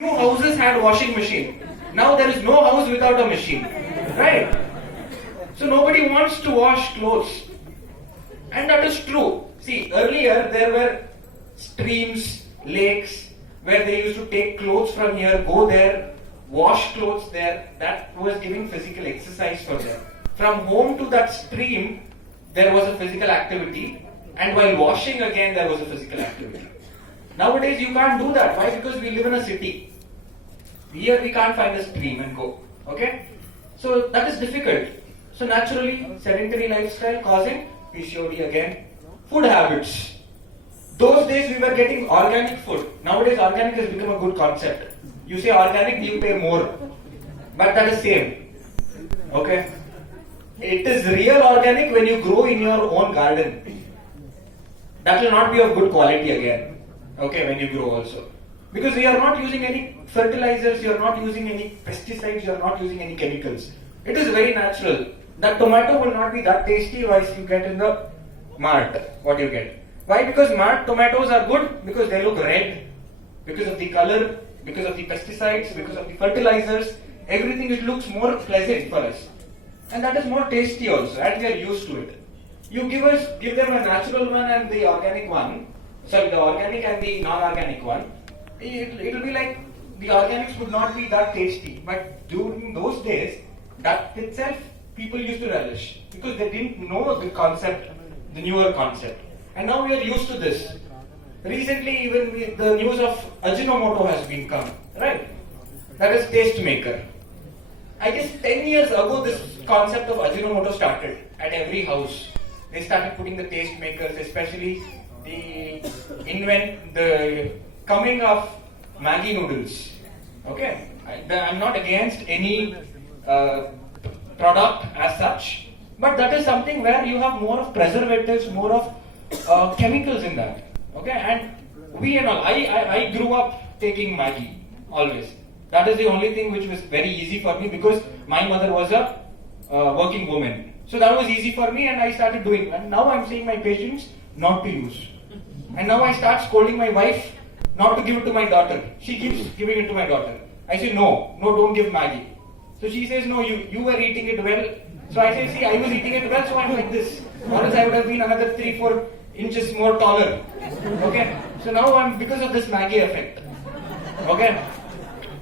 Few houses had washing machine. Now there is no house without a machine, right? So nobody wants to wash clothes, and that is true. See, earlier there were streams, lakes, where they used to take clothes from here, go there, wash clothes there. That was giving physical exercise for them. From home to that stream, there was a physical activity, and while washing again, there was a physical activity. Nowadays, you can't do that. Why? Because we live in a city. Here, we can't find a stream and go. Okay? So, that is difficult. So, naturally, sedentary lifestyle causing PCOD again. Food habits. Those days, we were getting organic food. Nowadays, organic has become a good concept. You say organic, you pay more. But that is same. Okay? It is real organic when you grow in your own garden. That will not be of good quality again. Okay, when you grow also. Because you are not using any fertilizers, you are not using any pesticides, you are not using any chemicals. It is very natural. That tomato will not be that tasty as you get in the mart. What you get. Why? Because mart tomatoes are good because they look red. Because of the color, because of the pesticides, because of the fertilizers. Everything it looks more pleasant for us. And that is more tasty also, and we are used to it. You give them a natural one and the organic one. Sorry, the organic and the non-organic one. It will be like the organics would not be that tasty. But during those days, that itself people used to relish because they didn't know the concept, the newer concept. And now we are used to this. Recently, even the news of Ajinomoto has been come, right? That is taste maker. I guess 10 years ago, this concept of Ajinomoto started at every house. They started putting the taste makers, especially the coming of Maggi noodles. Okay, I'm not against any product as such, but that is something where you have more of preservatives, more of chemicals in that. Okay, and I grew up taking Maggi always. That is the only thing which was very easy for me because my mother was a working woman. So that was easy for me and I started doing. And now I'm saying my patients not to use. And now I start scolding my wife not to give it to my daughter. She keeps giving it to my daughter. I say, no, don't give Maggi. So she says, no, you were eating it well. So I say, see, I was eating it well, so I'm like this. Or else I would have been another 3-4 inches more taller. Okay? So now I'm because of this Maggi effect. Okay?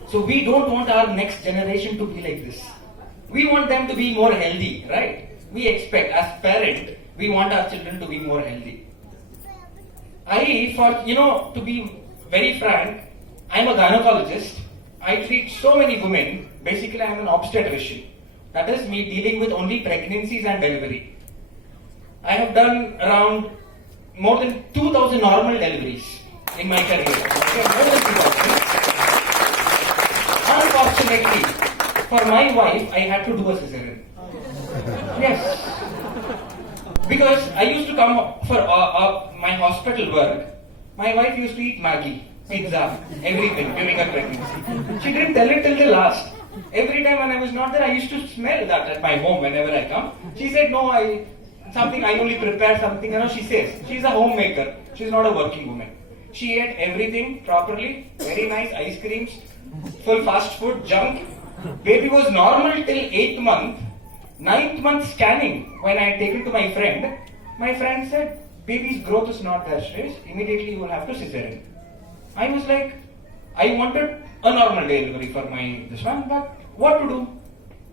So we don't want our next generation to be like this. We want them to be more healthy, right? We expect, as parent, we want our children to be more healthy. To be very frank, I'm a gynecologist. I treat so many women. Basically, I'm an obstetrician. That is me dealing with only pregnancies and delivery. I have done around more than 2,000 normal deliveries in my career. Okay, more than 2,000. Unfortunately, for my wife, I had to do a cesarean. Yes. Because I used to come for my hospital work. My wife used to eat Maggi, pizza, everything during her pregnancy. She didn't tell it till the last. Every time when I was not there, I used to smell that at my home whenever I come. She said, no, I only prepare something. She says, she's a homemaker. She's not a working woman. She ate everything properly, very nice ice creams, full fast food, junk. Baby was normal till 8th month. 9th month scanning, when I had taken to my friend said, baby's growth is not there, Shreyaas. Immediately you will have to cesarean. I was like, I wanted a normal delivery for this one, but what to do?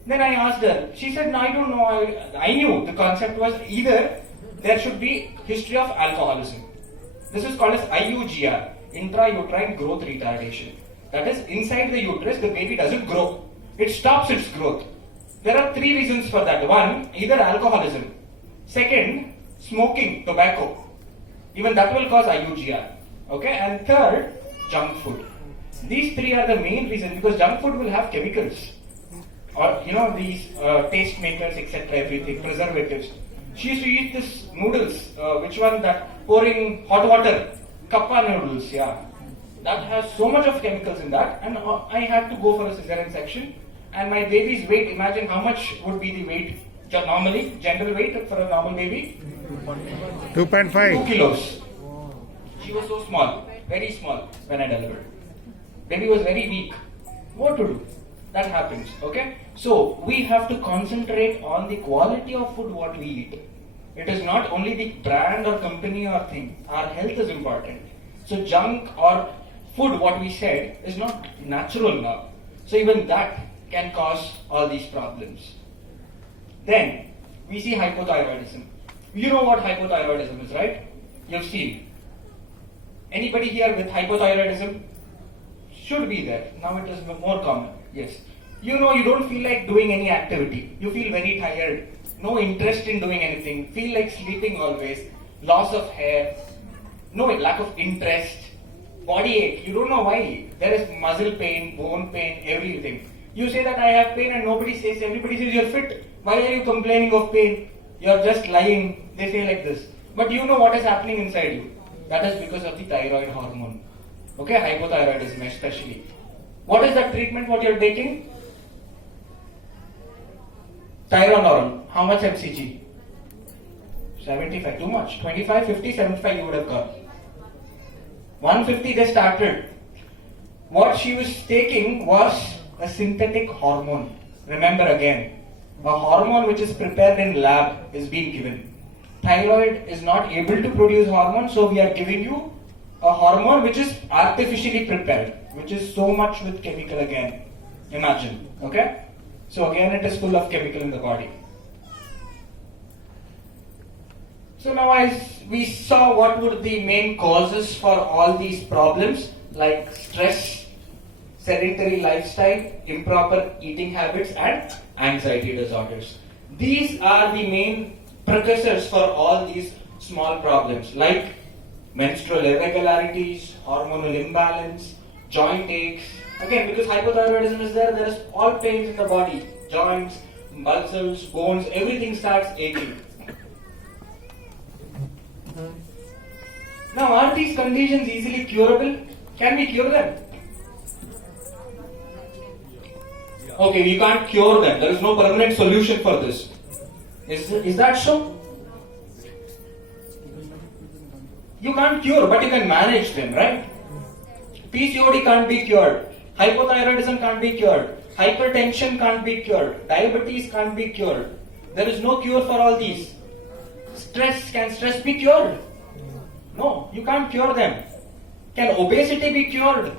Then I asked her. She said, no, I don't know. I knew the concept was either there should be history of alcoholism. This is called as IUGR, intrauterine growth retardation. That is, inside the uterus, the baby doesn't grow. It stops its growth. There are 3 reasons for that. 1, either alcoholism. 2nd, smoking, tobacco. Even that will cause IUGR. Okay? And 3rd, junk food. These 3 are the main reasons because junk food will have chemicals. Or, these taste makers, etc., everything, preservatives. She used to eat this noodles. Which one? That pouring hot water. Kappa noodles, yeah. That has so much of chemicals in that. And I had to go for a cesarean section. And my baby's weight, imagine how much would be the weight normally, general weight for a normal baby? 2.5. 2 kilos. She was so small, very small when I delivered. Baby was very weak. What to do? That happens, okay? So, we have to concentrate on the quality of food what we eat. It is not only the brand or company or thing. Our health is important. So, junk or food, what we said, is not natural now. So, even that can cause all these problems. Then, we see hypothyroidism. You know what hypothyroidism is, right? You've seen. Anybody here with hypothyroidism? Should be there. Now it is more common. Yes. You know you don't feel like doing any activity. You feel very tired. No interest in doing anything. Feel like sleeping always. Loss of hair. No lack of interest. Body ache. You don't know why. There is muscle pain, bone pain, everything. You say that I have pain and nobody says, everybody says you're fit. Why are you complaining of pain? You're just lying. They say like this. But you know what is happening inside you. That is because of the thyroid hormone. Okay, hypothyroidism especially. What is that treatment what you're taking? Tylenol. How much mcg? 75. Too much. 25, 50, 75 you would have got. 150 they started. What she was taking was a synthetic hormone. Remember again, a hormone which is prepared in lab is being given. Thyroid is not able to produce hormone, so we are giving you a hormone which is artificially prepared, which is so much with chemical again. Imagine, okay? So again it is full of chemical in the body. So now as we saw what were the main causes for all these problems like stress, sedentary lifestyle, improper eating habits and anxiety disorders. These are the main precursors for all these small problems like menstrual irregularities, hormonal imbalance, joint aches. Again, because hypothyroidism is there is all pains in the body, joints, muscles, bones, everything starts aching. Now, are these conditions easily curable? Can we cure them? Okay, we can't cure them. There is no permanent solution for this. Is that so? You can't cure, but you can manage them, right? PCOD can't be cured. Hypothyroidism can't be cured. Hypertension can't be cured. Diabetes can't be cured. There is no cure for all these. Can stress be cured? No, you can't cure them. Can obesity be cured?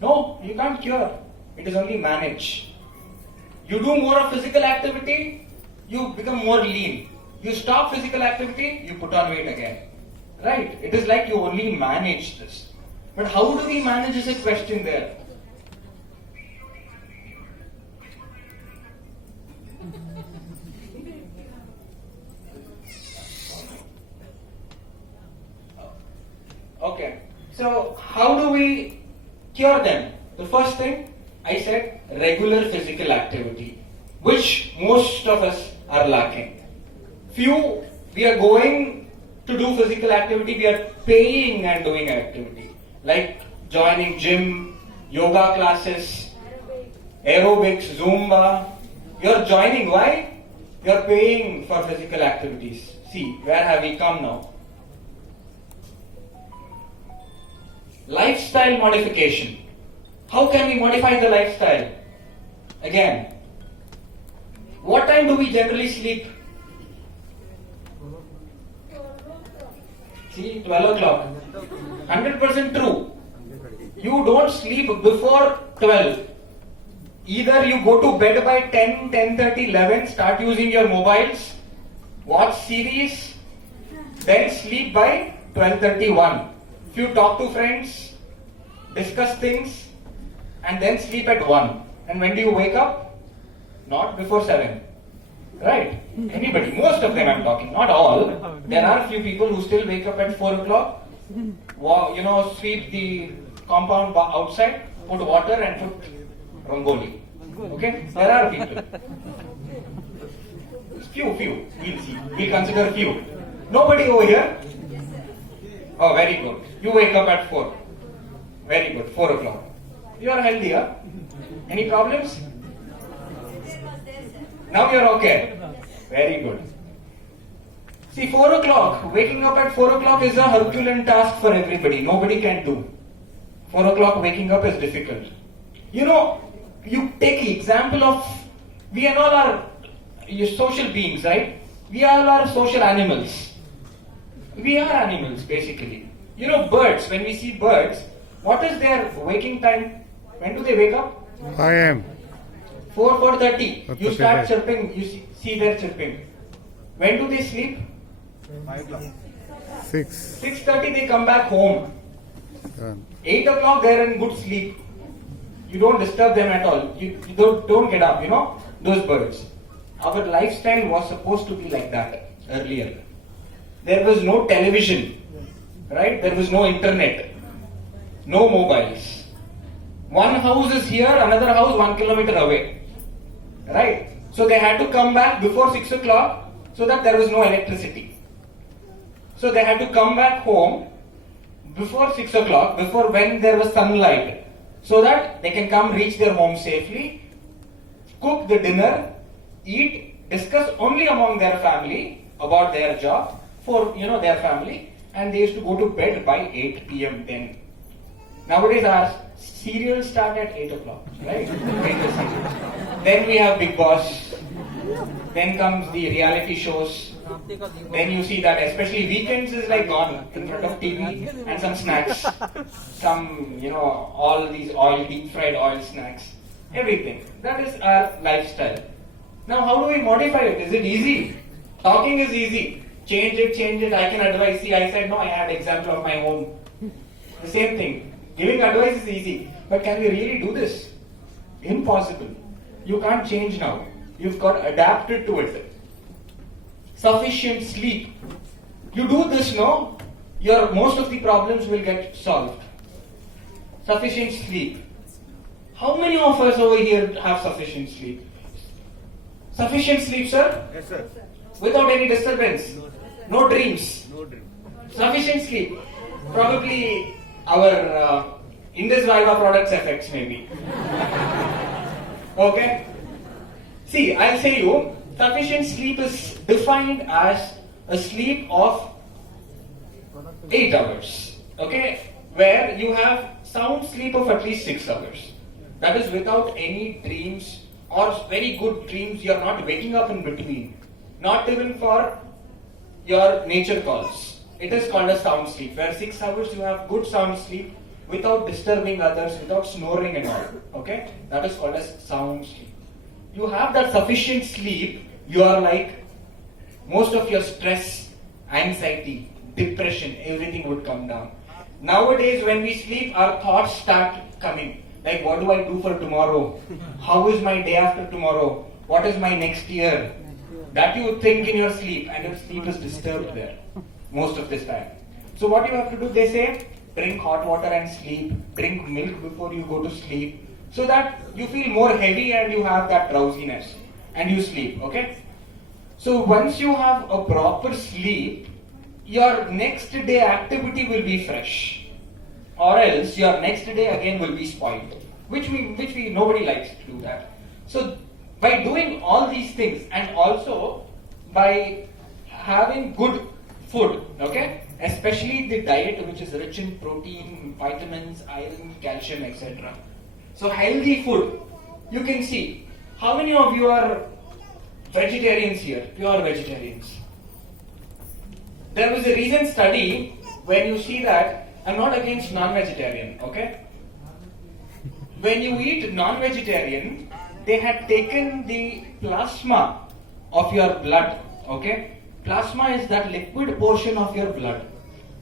No, you can't cure. It is only managed. You do more of physical activity, you become more lean. You stop physical activity, you put on weight again. Right? It is like you only manage this. But how do we manage is a question there. Okay. So how do we cure them? The first thing I said, regular physical activity, which most of us are lacking. Few, we are going to do physical activity, we are paying and doing activity. Like joining gym, yoga classes, aerobics, Zumba. You are joining, why? You are paying for physical activities. See, where have we come now? Lifestyle modification. How can we modify the lifestyle? Again, what time do we generally sleep? See, 12 o'clock. 100% true. You don't sleep before 12. Either you go to bed by 10, 10:30, 11, start using your mobiles, watch series, then sleep by 12:31. If you talk to friends, discuss things, and then sleep at 1. And when do you wake up? Not before 7. Right? Anybody, most of them I'm talking, not all. There are a few people who still wake up at 4 o'clock, sweep the compound outside, put water and put rangoli. Okay? There are people. Few. We'll see. We'll consider few. Nobody over here? Oh, very good. You wake up at 4. Very good. 4 o'clock. You are healthy, huh? Any problems? Now you are okay. Very good. See, 4 o'clock, waking up at 4 o'clock is a Herculean task for everybody. Nobody can do. 4 o'clock waking up is difficult. You know, you take the example of, we are all are social beings, right? We all are social animals. We are animals, basically. You know, birds, when we see birds, what is their waking time? When do they wake up? 5 a.m. 4:30. You start chirping, you see their chirping. When do they sleep? 6. 6:30 they come back home. 7. 8 o'clock they are in good sleep. You don't disturb them at all. You don't get up, you know, those birds. Our lifestyle was supposed to be like that earlier. There was no television, right? There was no internet, no mobiles. One house is here, another house 1 kilometer away, right? So they had to come back before 6 o'clock so that there was no electricity. So they had to come back home before 6 o'clock, before when there was sunlight, so that they can come reach their home safely, cook the dinner, eat, discuss only among their family about their job for, you know, their family, and they used to go to bed by 8 p.m. then. Nowadays our serials start at 8 o'clock, right? Then we have Big Boss, then comes the reality shows. Then you see that especially weekends is like gone in front of TV and some snacks, some, you know, all these deep fried oil snacks, everything. That is our lifestyle. Now how do we modify it? Is it easy? Talking is easy. Change it, I can advise. See, I said no, I had example of my own. The same thing. Giving advice is easy. But can we really do this? Impossible. You can't change now. You've got adapted to it. Sufficient sleep. You do this now, most of the problems will get solved. Sufficient sleep. How many of us over here have sufficient sleep? Sufficient sleep, sir? Yes, sir. Without any disturbance? No dreams? No dream. Sufficient sleep. Probably our Indus Viva products effects maybe. Okay? See, I'll say you, sufficient sleep is defined as a sleep of 8 hours. Okay? Where you have sound sleep of at least 6 hours. That is without any dreams or very good dreams. You are not waking up in between. Not even for your nature calls. It is called a sound sleep, where 6 hours you have good sound sleep without disturbing others, without snoring and all. Okay? That is called as sound sleep. You have that sufficient sleep, you are like, most of your stress, anxiety, depression, everything would come down. Nowadays when we sleep, our thoughts start coming. Like, what do I do for tomorrow? How is my day after tomorrow? What is my next year? That you think in your sleep, and your sleep is disturbed there most of this time. So what you have to do, they say, drink hot water and sleep, drink milk before you go to sleep, so that you feel more heavy and you have that drowsiness and you sleep, okay? So once you have a proper sleep, your next day activity will be fresh, or else your next day again will be spoiled, which nobody likes to do that. So by doing all these things, and also by having good food, okay, especially the diet which is rich in protein, vitamins, iron, calcium, etc. So healthy food, you can see, how many of you are vegetarians here, pure vegetarians? There was a recent study when you see that, I'm not against non-vegetarian, okay? When you eat non-vegetarian, they had taken the plasma of your blood, okay? Plasma is that liquid portion of your blood.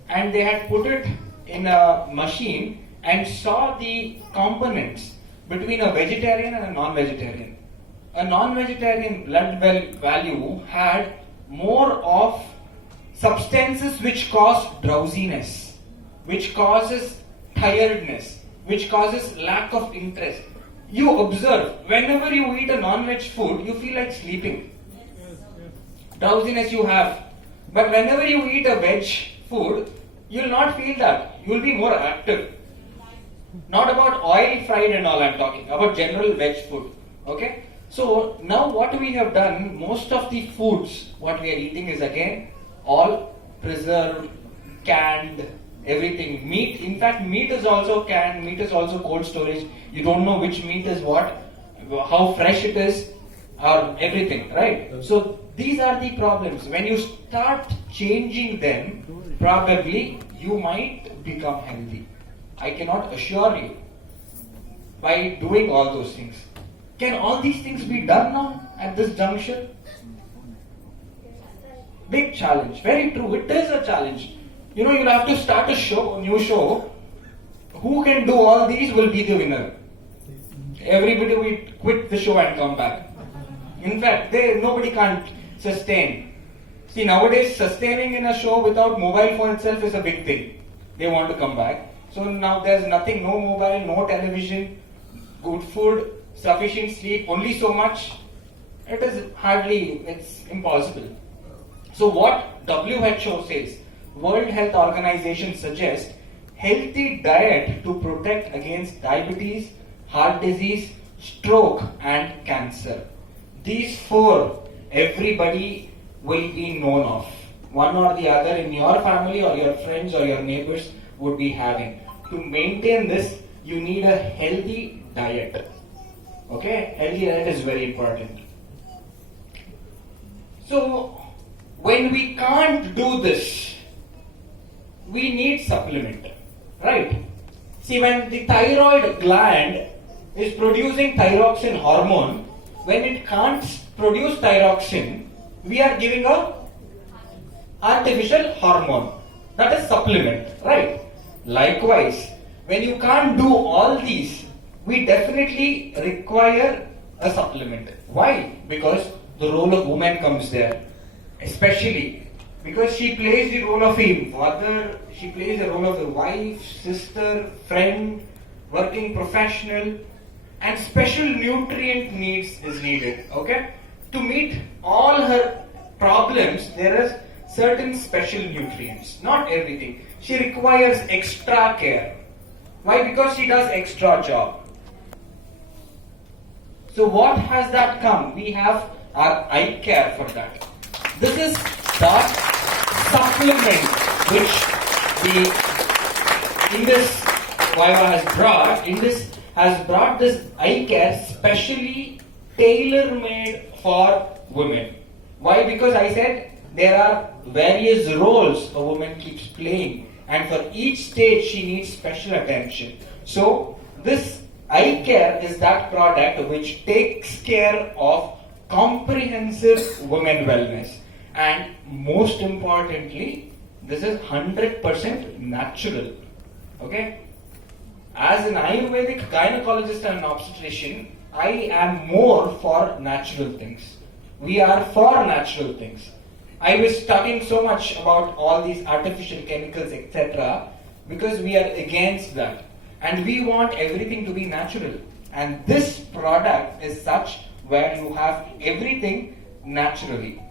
And they had put it in a machine and saw the components between a vegetarian and a non-vegetarian. A non-vegetarian blood value had more of substances which cause drowsiness, which causes tiredness, which causes lack of interest. You observe, whenever you eat a non-veg food, you feel like sleeping. Drowsiness you have. But whenever you eat a veg food, you will not feel that. You will be more active. Not about oil fried and all I'm talking, about general veg food. Okay? So now what we have done, most of the foods what we are eating is again all preserved, canned, everything. Meat, in fact, meat is also canned, meat is also cold storage. You don't know which meat is what, how fresh it is, or everything, right? So these are the problems. When you start changing them, probably you might become healthy. I cannot assure you by doing all those things. Can all these things be done now at this juncture? Big challenge. Very true. It is a challenge. You know, you'll have to start a new show. Who can do all these will be the winner. Everybody will quit the show and come back. In fact, nobody can't sustain. See, nowadays sustaining in a show without mobile phone itself is a big thing. They want to come back. So now there's nothing, no mobile, no television, good food, sufficient sleep, only so much. It is it's impossible. So what WHO says, World Health Organization suggests healthy diet to protect against diabetes, heart disease, stroke and cancer. These four, everybody will be known of. One or the other in your family or your friends or your neighbors would be having. To maintain this, you need a healthy diet. Okay? Healthy diet is very important. So, when we can't do this, we need supplement. Right? See, when the thyroid gland is producing thyroxine hormone, when it can't produce thyroxine, we are giving a artificial hormone. That is supplement, right? Likewise, when you can't do all these, we definitely require a supplement. Why? Because the role of woman comes there. Especially because she plays the role of a mother, she plays the role of a wife, sister, friend, working professional, and special nutrient needs is needed. Okay? To meet all her problems, there is certain special nutrients. Not everything. She requires extra care. Why? Because she does extra job. So what has that come? We have our eye care for that. This is the supplement which Viva has brought this eye care specially tailor-made for women. Why? Because I said there are various roles a woman keeps playing, and for each stage she needs special attention. So this eye care is that product which takes care of comprehensive women wellness. And most importantly, this is 100% natural. Okay? As an Ayurvedic gynecologist and an obstetrician, I am more for natural things. We are for natural things. I was talking so much about all these artificial chemicals, etc., because we are against that. And we want everything to be natural. And this product is such where you have everything naturally.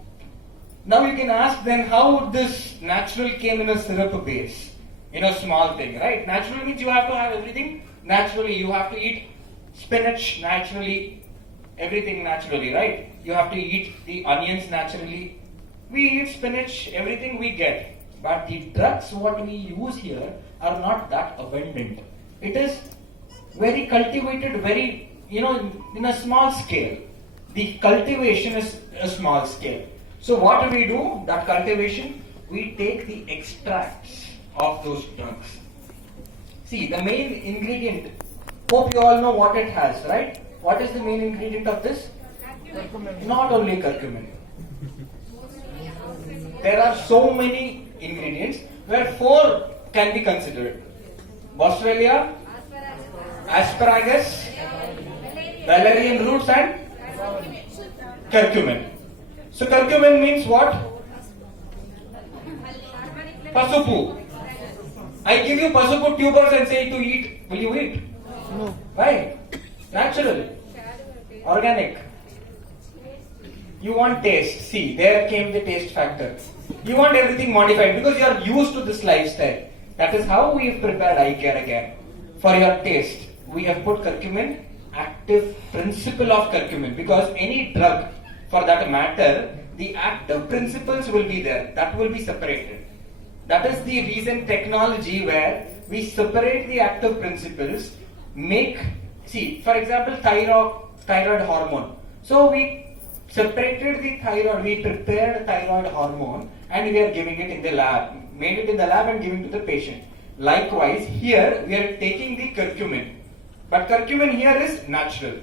Now you can ask then, how would this natural came in a syrup base? In a small thing, right? Natural means you have to have everything naturally. You have to eat spinach naturally, everything naturally, right? You have to eat the onions naturally. We eat spinach, everything we get. But the drugs what we use here are not that abundant. It is very cultivated, very, in a small scale. The cultivation is a small scale. So what do we do? That cultivation, we take the extracts of those drugs. See, the main ingredient, hope you all know what it has, right? What is the main ingredient of this? Curcumin. Not only curcumin. There are so many ingredients where 4 can be considered. Boswellia, asparagus, valerian roots and curcumin. So curcumin means what? Pasupu. I give you pasupu tubers and say to eat. Will you eat? No. Why? Natural. Organic. You want taste. See, there came the taste factor. You want everything modified because you are used to this lifestyle. That is how we have prepared eye care again. For your taste, we have put curcumin, active principle of curcumin, because any drug for that matter, the active principles will be there. That will be separated. That is the recent technology where we separate the active principles, for example, thyroid hormone. So we separated the thyroid, we prepared thyroid hormone and we are giving it in the lab, made it in the lab and giving to the patient. Likewise, here we are taking the curcumin. But curcumin here is natural.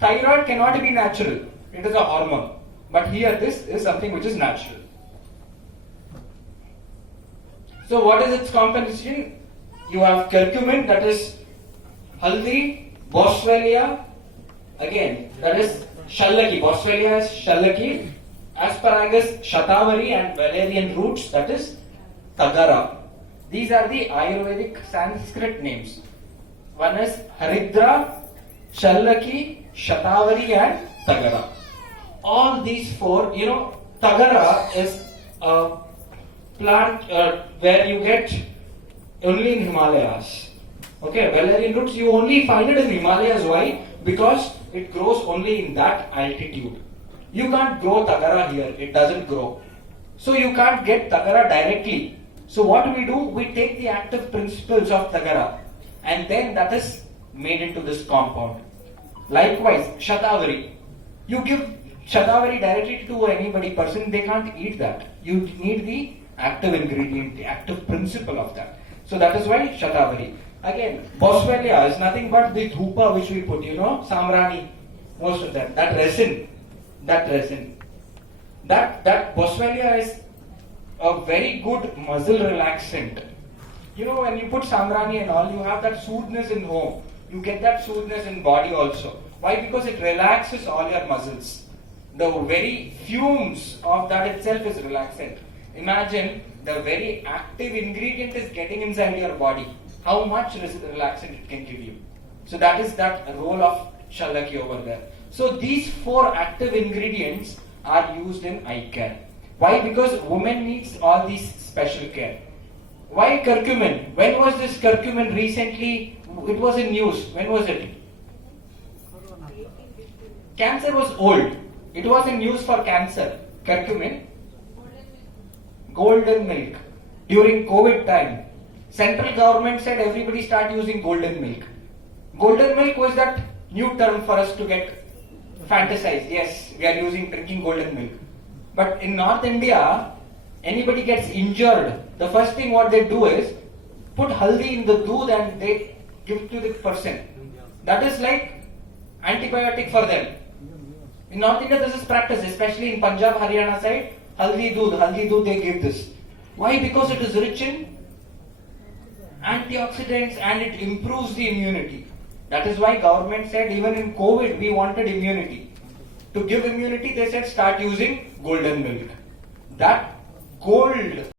Thyroid cannot be natural. It is a hormone. But here this is something which is natural. So what is its composition? You have curcumin, that is haldi, boswellia, again that is shallaki. Boswellia is shallaki, asparagus, shatavari and valerian roots, that is tagara. These are the Ayurvedic Sanskrit names. One is haridra, shallaki, shatavari and tagara. All these four, tagara is a plant where you get only in Himalayas. Okay, valerian roots you only find it in Himalayas. Why? Because it grows only in that altitude. You can't grow tagara here, it doesn't grow. So you can't get tagara directly. So what do? We take the active principles of tagara and then that is made into this compound. Likewise, shatavari. You give shatavari directly to anybody person, they can't eat that. You need the active ingredient, the active principle of that. So that is why shatavari. Again, boswellia is nothing but the dhupa which we put, samrani, most of them. That resin. That boswellia is a very good muscle relaxant. When you put samrani and all, you have that soothness in home. You get that soothness in body also. Why? Because it relaxes all your muscles. The very fumes of that itself is relaxant. Imagine the very active ingredient is getting inside your body. How much relaxant it can give you. So that is that role of shallaki over there. So these four active ingredients are used in eye care. Why? Because women needs all these special care. Why curcumin? When was this curcumin recently? It was in news. When was it? Cancer was old. It was in news for cancer. Curcumin. Golden milk. During COVID time, central government said everybody start using golden milk. Golden milk was that new term for us to get fantasized. Yes, we are drinking golden milk. But in North India, anybody gets injured, the first thing what they do is put haldi in the doodh and they give to the person. That is like antibiotic for them. In North India, this is practice, especially in Punjab, Haryana side. Haldi doodh, they give this. Why? Because it is rich in antioxidants and it improves the immunity. That is why government said even in COVID we wanted immunity. To give immunity, they said start using golden milk. That gold